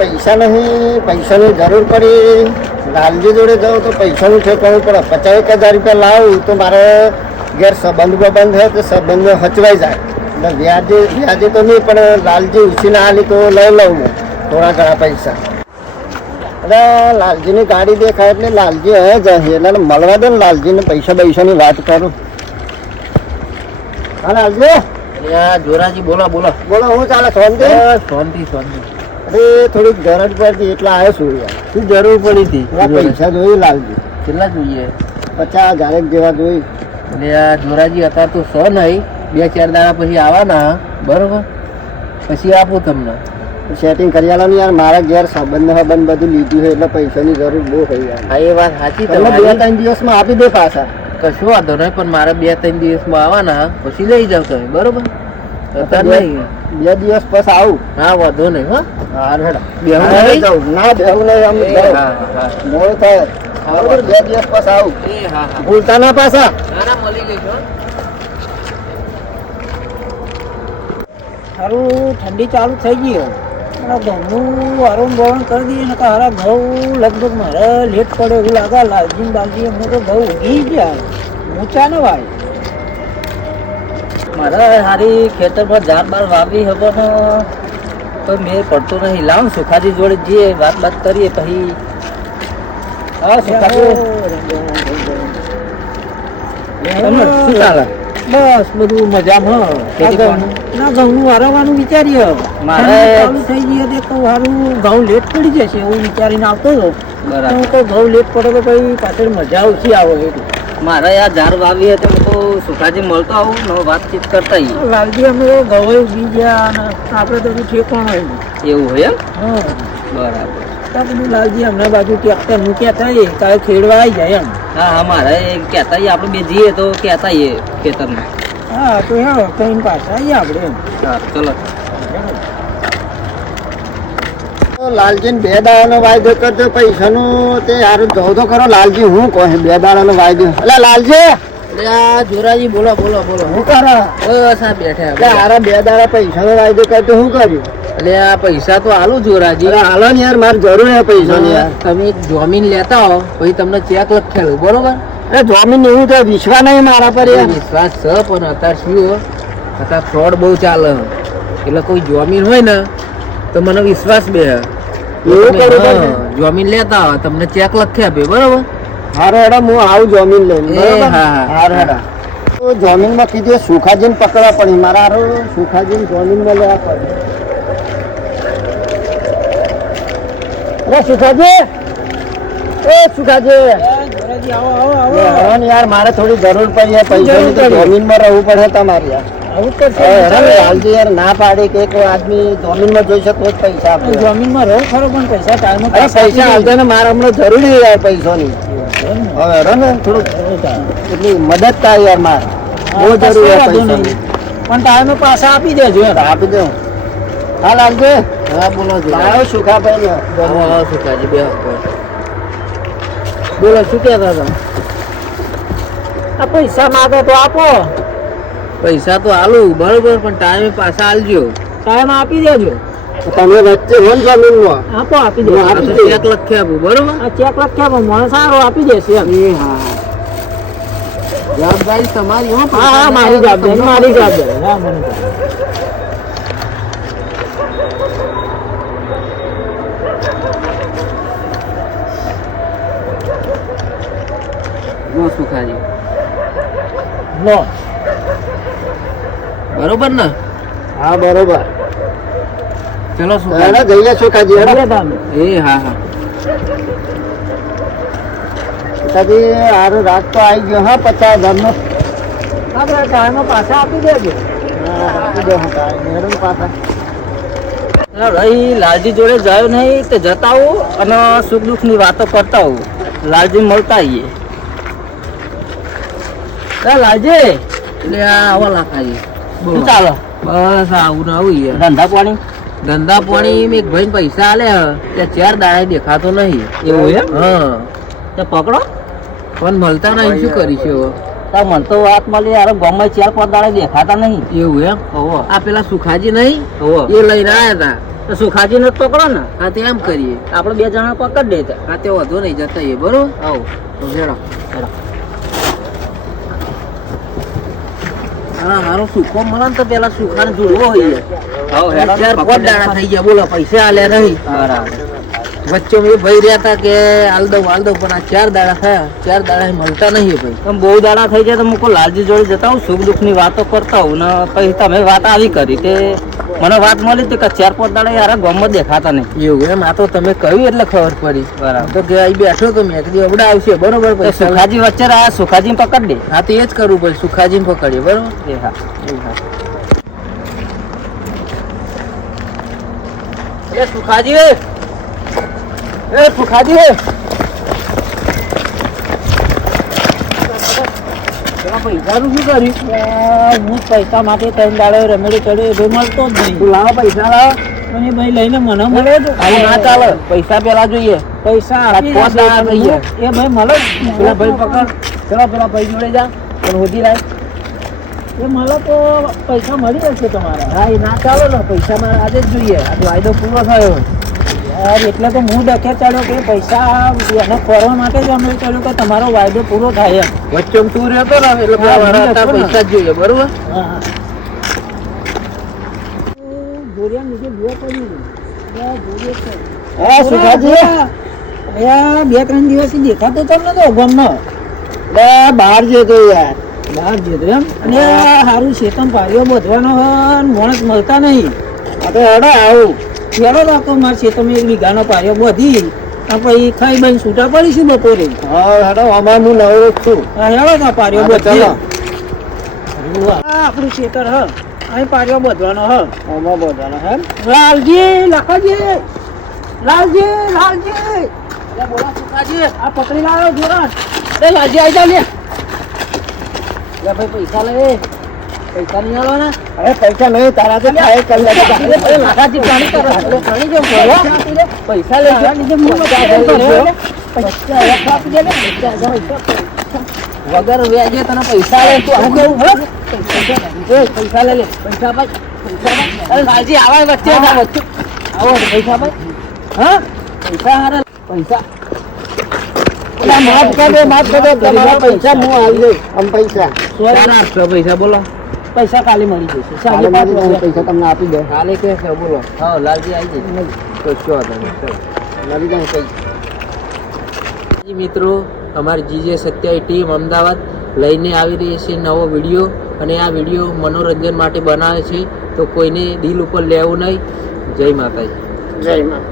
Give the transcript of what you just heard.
પૈસા નહીં પૈસાની જરૂર પડી. લાલજી જોડે જાઉં તો પૈસાનું ઠેકાણું પડે પચાસ એક હજાર રૂપિયા લાવું તો મારે ઘેર સંબંધ બંધ હોય તો સંબંધ હચવાઈ જાય. એટલે વ્યાજે વ્યાજે તો નહીં પણ લાલજી ઉછીને આલી તો લઈ લઉં હું થોડા ઘણા પૈસા. એટલે લાલજીની ગાડી દેખાય એટલે લાલજી હવે જશે એટલે મળવા દે ને લાલજીને પૈસા પૈસાની વાત કરું. હા લાલજી. જોરાજી બોલો બોલો. બોલો હું ચાલે શાંતિ શાંતિ શાંતિ અરે થોડીક જરૂર પડતી એટલે આવ્યો છું યાર. શું જરૂર પડી હતી? પૈસા જોઈ લાલજી. કેટલા જોઈએ? પચાસ હજાર જેવા જોઈ. એટલે આ જોરાજી અત્યારે તો સો નહીં બે ચાર દાડા પછી આવવાના બરોબર? પછી આપું તમને. સેટિંગ કરી આલો યાર મારા ઘેર સંબંધ સંબંધ બધું લીધું છે એટલે પૈસાની જરૂર બહુ થઈ યાર. હા એ વાત સાચી તમે બે ત્રણ દિવસમાં આપી દે પાછા. કશું વાંધો નહીં પણ મારે બે ત્રણ દિવસમાં આવવાના પછી લઈ જાવ તમે બરોબર? બે દિવસ પછી આવું. હા વાંધો નહીં હો. હા હેડા. બેહું નહીં? જાઉં. ના બેહું નહીં આમ જાઉં. હા હા. મોડું થાય. બરોબર બે દિવસ પછી આવું. એ હા હા. ભૂલતા ના પાછા. ના ના મળી લઈશું સારું ઠંડી ચાલુ થઈ ગઈ હવે. ઘઉંનું કરી દઈએ ને હારા ઘઉં લગભગ મારે લેટ પડે એવું લાગે. લાલજી બાલજી હું તો ઘઉં ઉગી ગયા. ઊંચા ને ભાઈ મારે હારી ખેતરમાં ઝાડ બાર વાવી હવે તો કોઈ મેળ પડતો નહીં. લાવ સુખાજી જોડે જઈએ વાત વાત કરીએ પછી. હા સુખાજી. બસ બધું મજામાં. પાણી? ના વારવાનું વિચારીએ. મારે ચાલુ થઈ ગઈ તો સારું ઘઉં લેટ પડી જશે એવું વિચારીને આવતો હતો. બરાબર. તો ઘઉં લેટ પડે તો પછી પાછળ મજા ઓછી આવે. એટલે મારે આ ઝાડ વાવી હતી હું તો સુખાજી મળતો આવું ને વાતચીત કરતા લાલજી અમે તો ઘઉં ગયા અને આપણે તો ઠેકાણો એવું હોય એમ? હા. બરાબર. તો બધું લાલજી હમણાં બાજુ ટ્રેક્ટરનું કહેતા એ કાલે ખેડવા આવી જાય એમ. હા હા મારે કહેતા આપણે બે જઈએ તો કહેતા એ ખેતરમાં. હા તો હેડો કઈ પાછા આવીએ આપણે એમ. હા ચલો. લાલજી બે દાડાનો વાયદો કરતો પૈસાનું તે હારું ધોધો કરો. લાલજી હું કહે બે દાડાનો વાયદો. એટલે લાલજી! જોરાજી બોલો બોલો બોલો. હું કરો ઓય બેઠા એટલે હારા બે દાડા પૈસાનો વાયદો કરતો શું કર્યું? એટલે આ પૈસા તો આલું જોરાજી. હાલો ને યાર મારે જરૂર છે પૈસાની યાર. તમે જમીન લેતા હો પછી તમને ચેક લખેલું બરોબર? અરે જમીન એવું તો વિશ્વાસ નહીં મારા પર યાર. વિશ્વાસ છે પણ અત્યારે શું અત્યારે ફ્રોડ બહુ ચાલે. એટલે કોઈ જમીન હોય ને તો મને વિશ્વાસ બે. જમીન લેતા તમને ચેક લખી આપે બરોબર? હારો હેડા હું આવું જમીન લઈને હા. હારો હેડા. તો જમીનમાં કીધું સુખાજીને પકડવા પડી. મારા હારો સુખાજીને જમીનમાં લેવા પડી. અરે સુખાજી! એ સુખાજી! યાર મારે થોડી જરૂર પડી પૈસાની તો જમીનમાં રહેવું પડે તમારી યાર. યાર ના પાડી કે એક આદમી જમીનમાં જોઈશે તો પૈસા આપે. જમીનમાં રહો ખરો પણ પૈસા ટાઈમે પૈસા આવતા ને મારે હમણાં જરૂરી યાર પૈસાની. હવે હેરાન ને થોડુંક. એટલી મદદ થાય યાર મારે. બહુ જરૂરી પૈસાની. પણ ટાઈમે પાછા આપી દેજો. આપી દઉં. હા લાલજે. હા બોલો લાવો જોરાજી. સુખાભાઈ આવો સુખાજી બે બોલો શું કહેતા હતા? આ પૈસા માગે તો આપો. પૈસા તો આલું બરોબર પણ ટાઈમે પાછા આલજો. ટાઈમ આપી દેજો. તમે વચ્ચે હો ને જમીનમાં? આપો આપી દેજો. આપી ચેક લખી આપું બરોબર? આ ચેક લખી આપો મને સારો આપી દેશે એમ. એ હા જવાબદારી તમારી હો હા હા મારી જવાબદારી મારી જવાબદારી. હા મને જવાબદારી. સુખાજી. લો. બરોબર ને? હા બરોબર. ચલો શું હેડા જઈએ શું કાજી તમે. એ હા હા. સુખાજી આરો રાત તો આવી ગયો હા પચાસ હજારનો. આપણે ટાઈમે પાછા આપી દેજો. હા, આપી દો. હેડો પાછા. ભાઈ લાલજી જોડે જાય નહીં તે જતા આવો અને સુખ દુઃખની વાતો કરતા આવો. લાલજી મળતા આવીએ લાલજી. એટલે આ આવા લાખાજી શું ચાલો? બસ આવું ને આવું યાર. ધંધા પાણી? ધંધા પાણી એક ભાઈ પૈસા આલે ત્યાં ચાર દાડા દેખાતો નહીં એવું એમ? હા. પકડો. પણ મળતા નહીં શું કરીશું? તો મને તો વાત મળી યાર ગામમાં ચાર પાંચ દાડે દેખાતા નહીં. એવું એમ? ઓહો આ પેલા સુખાજી નહીં? એ લઈને આયા હતા તો સુખાજીને જ પકડો ને. હા તે એમ કરીએ. આપણે બે જણા પકડ દેતા હા તે વધુ નહીં જતા એ બરોબર? આવો તો હેડો હા હારો સુખો મળે ને તો પેલા સુખાને જોડવો હોય ચાર પાંચ થઈ ગયા બોલો પૈસા આલ્યા નહીં. વચ્ચે મેં ભાઈ રહ્યા હતા કે આલ દઉં આલ દઉં પણ આ ચાર દાડા થયા. ચાર દાડા મળતા નહીં ભાઈ. તમે બહુ દાડા થઈ ગયા તો મૂકો લાલજી જોડે જતા હું સુખ દુઃખની વાતો કરતા હોઉં ને પછી તમે વાત આવી કરી તે મને વાત મળી હતી કે ચાર પાંચ દાડા યાર ગામમાં દેખાતા નહીં. એવું એમ? આ તો તમે કહ્યું એટલે ખબર પડી. બરાબર. તો કે અહીં બેઠો તો મેં કીધું અબડા આવશે. બરોબર તો સુખાજી વચ્ચે આ સુખાજી પકડ દે. હા તો એ જ કરવું પડે સુખાજી પકડીએ બરોબર? એ હા. એવું હા. એ સુખાજી એ સુખાજી પૈસાનું શું કર્યું? હું પૈસા માટે ત્રણ દાડો રમેડી ચડ્યો એ મળતો જ નહીં. તું લાવો પૈસા લાવો. પણ ભાઈ લઈને મને મળે. જ ના ચાલે. પૈસા પેલા જોઈએ. પૈસા આપી. એ ભાઈ મળે. પેલા ભાઈ પકડ. ચલો પેલા ભાઈ જોડે જા. પણ વધી લાય એ મળે તો પૈસા મળી જશે તમારા. હા એ ના ચાલો ને. પૈસા મારે આજે જ જોઈએ. આ વાયદો પૂરો થયો. યાર એટલે તો હું ડકે ચડ્યો કે પૈસા એને ફરવા માટે જ અમે ચડ્યો કે તમારો વાયદો પૂરો થાય એમ. વચ્ચે તું રહેતો ને એટલે. પૈસા જ જોઈએ બરોબર? નીચે બે પડી ત્રણ દિવસ દેખાતો તો ગમનો બહાર જતો યાર. બહાર જતો એમ. અને સારું શેતમ પાડ્યો બધવાનો માણસ મળતા નહીં. આ તો હેડો આવું. પેલો રાખો મારશે તમે એક વીઘાનો પાર્યો બધી. આ પછી ખાઈ બાઈ છૂટા પડીશું બપોરે. હા હેડો અમારું નવરો જ છું. ના હા, તો બધી. ચાલો. આ આપણું ખેતર હ. અહીં પાર્યો બધવાનો હ. આમાં બોલવાનો હે લાલજી લખાજી. લાલજી લાલજી. બોલા સુખાજી આ પકડી લાવ્યો જોરાન એ લાલજી આવી જા લે ભાઈ પૈસા લે. પૈસા નહીં આલવાના અરે પૈસા નહીં તારા તો થાય પાણી કરો પાણી પૈસા લઈ વગર વ્યાજે તને પૈસા લે તું આવું કેવું પૈસા લે લે. પૈસા ભાઈ પૈસા અરે લાલજી આવા વચ્ચે આવા. પૈસા ભાઈ હા? પૈસા હારા પૈસા. માફ કર માફ કર પૈસા હું આવી દઈશ આમ પૈસા. પૈસા બોલો. પૈસા કાલે મળી જશે. કાલે સાંજે પાંચ વાગે. પૈસા તમને આપી દે. કાલે કે છે બોલો. હા લાલજી આવી જશે. તો શું નહીં મળી જાય પૈસા મિત્રો અમારી જીજે સત્યાવી ટીમ અમદાવાદ લઈને આવી રહી છે નવો વીડિયો અને આ વીડિયો મનોરંજન માટે બનાવે છે. તો કોઈને દિલ ઉપર લેવું નહીં. જય માતાજી. જય માં